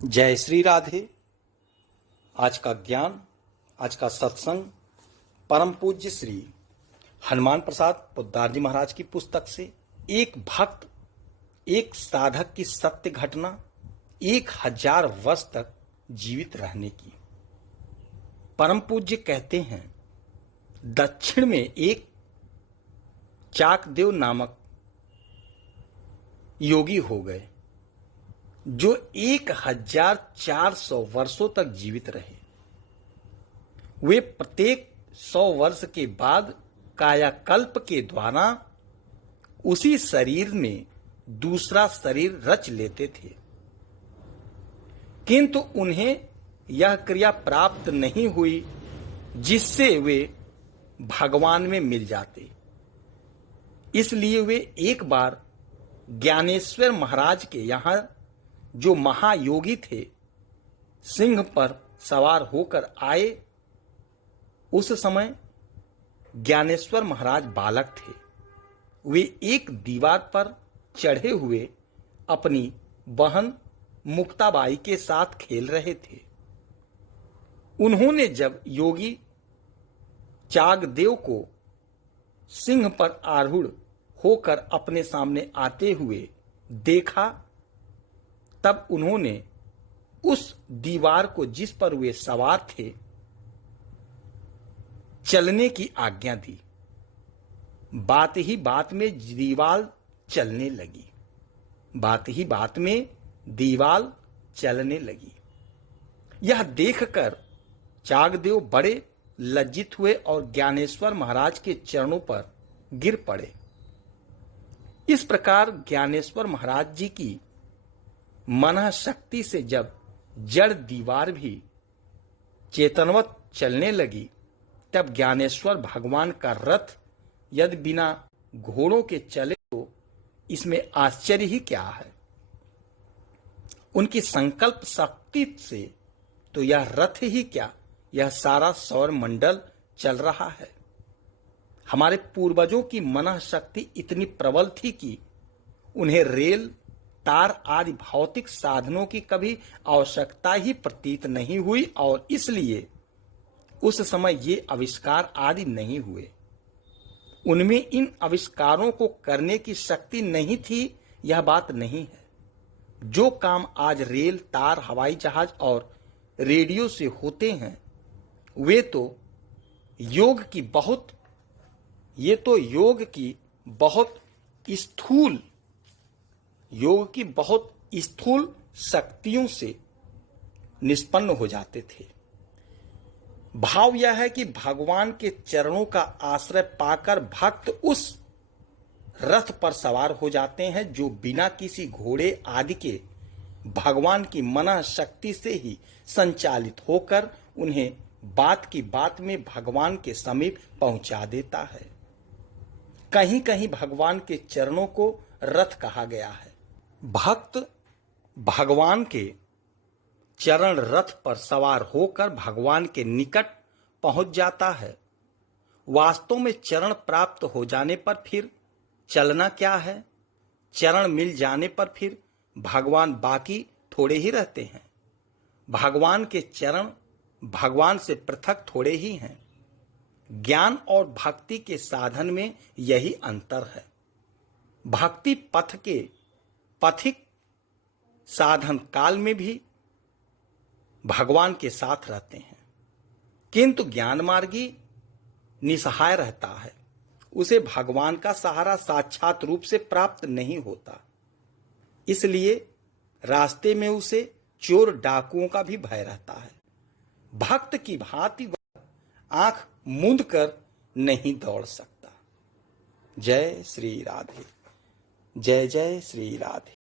जय श्री राधे। आज का ज्ञान, आज का सत्संग परम पूज्य श्री हनुमान प्रसाद पोद्दार जी महाराज की पुस्तक से एक भक्त, एक साधक की सत्य घटना 1000 वर्ष तक जीवित रहने की। परम पूज्य कहते हैं, दक्षिण में एक चाकदेव नामक योगी हो गए जो 1400 वर्षों तक जीवित रहे। वे प्रत्येक 100 वर्ष के बाद कायाकल्प के द्वारा उसी शरीर में दूसरा शरीर रच लेते थे, किंतु उन्हें यह क्रिया प्राप्त नहीं हुई जिससे वे भगवान में मिल जाते। इसलिए वे एक बार ज्ञानेश्वर महाराज के यहां, जो महायोगी थे, सिंह पर सवार होकर आए। उस समय ज्ञानेश्वर महाराज बालक थे। वे एक दीवार पर चढ़े हुए अपनी बहन मुक्ताबाई के साथ खेल रहे थे। उन्होंने जब योगी चाकदेव को सिंह पर आरूढ़ होकर अपने सामने आते हुए देखा, तब उन्होंने उस दीवार को जिस पर वे सवार थे चलने की आज्ञा दी। बात ही बात में दीवार चलने लगी। बात ही बात में दीवार चलने लगी। यह देखकर चाकदेव बड़े लज्जित हुए और ज्ञानेश्वर महाराज के चरणों पर गिर पड़े। इस प्रकार ज्ञानेश्वर महाराज जी की मन शक्ति से जब जड़ दीवार भी चेतनवत चलने लगी, तब ज्ञानेश्वर भगवान का रथ यदि बिना घोड़ों के चले तो इसमें आश्चर्य ही क्या है। उनकी संकल्प शक्ति से तो यह रथ ही क्या, यह सारा सौर मंडल चल रहा है। हमारे पूर्वजों की मन शक्ति इतनी प्रबल थी कि उन्हें रेल, तार आदि भौतिक साधनों की कभी आवश्यकता ही प्रतीत नहीं हुई, और इसलिए उस समय ये आविष्कार आदि नहीं हुए। उनमें इन आविष्कारों को करने की शक्ति नहीं थी, यह बात नहीं है। जो काम आज रेल, तार, हवाई जहाज और रेडियो से होते हैं, वे तो योग की बहुत स्थूल शक्तियों से निष्पन्न हो जाते थे। भाव यह है कि भगवान के चरणों का आश्रय पाकर भक्त उस रथ पर सवार हो जाते हैं जो बिना किसी घोड़े आदि के भगवान की मन शक्ति से ही संचालित होकर उन्हें बात की बात में भगवान के समीप पहुंचा देता है। कहीं कहीं भगवान के चरणों को रथ कहा गया है। भक्त भगवान के चरण रथ पर सवार होकर भगवान के निकट पहुंच जाता है। वास्तव में चरण प्राप्त हो जाने पर फिर चलना क्या है। चरण मिल जाने पर फिर भगवान बाकी थोड़े ही रहते हैं। भगवान के चरण भगवान से पृथक थोड़े ही हैं। ज्ञान और भक्ति के साधन में यही अंतर है। भक्ति पथ के पथिक साधन काल में भी भगवान के साथ रहते हैं, किंतु ज्ञान मार्गी निसहाय रहता है। उसे भगवान का सहारा साक्षात रूप से प्राप्त नहीं होता, इसलिए रास्ते में उसे चोर डाकुओं का भी भय रहता है। भक्त की भांति वह आंख मूंद कर नहीं दौड़ सकता। जय श्री राधे। जय जय श्री राधे।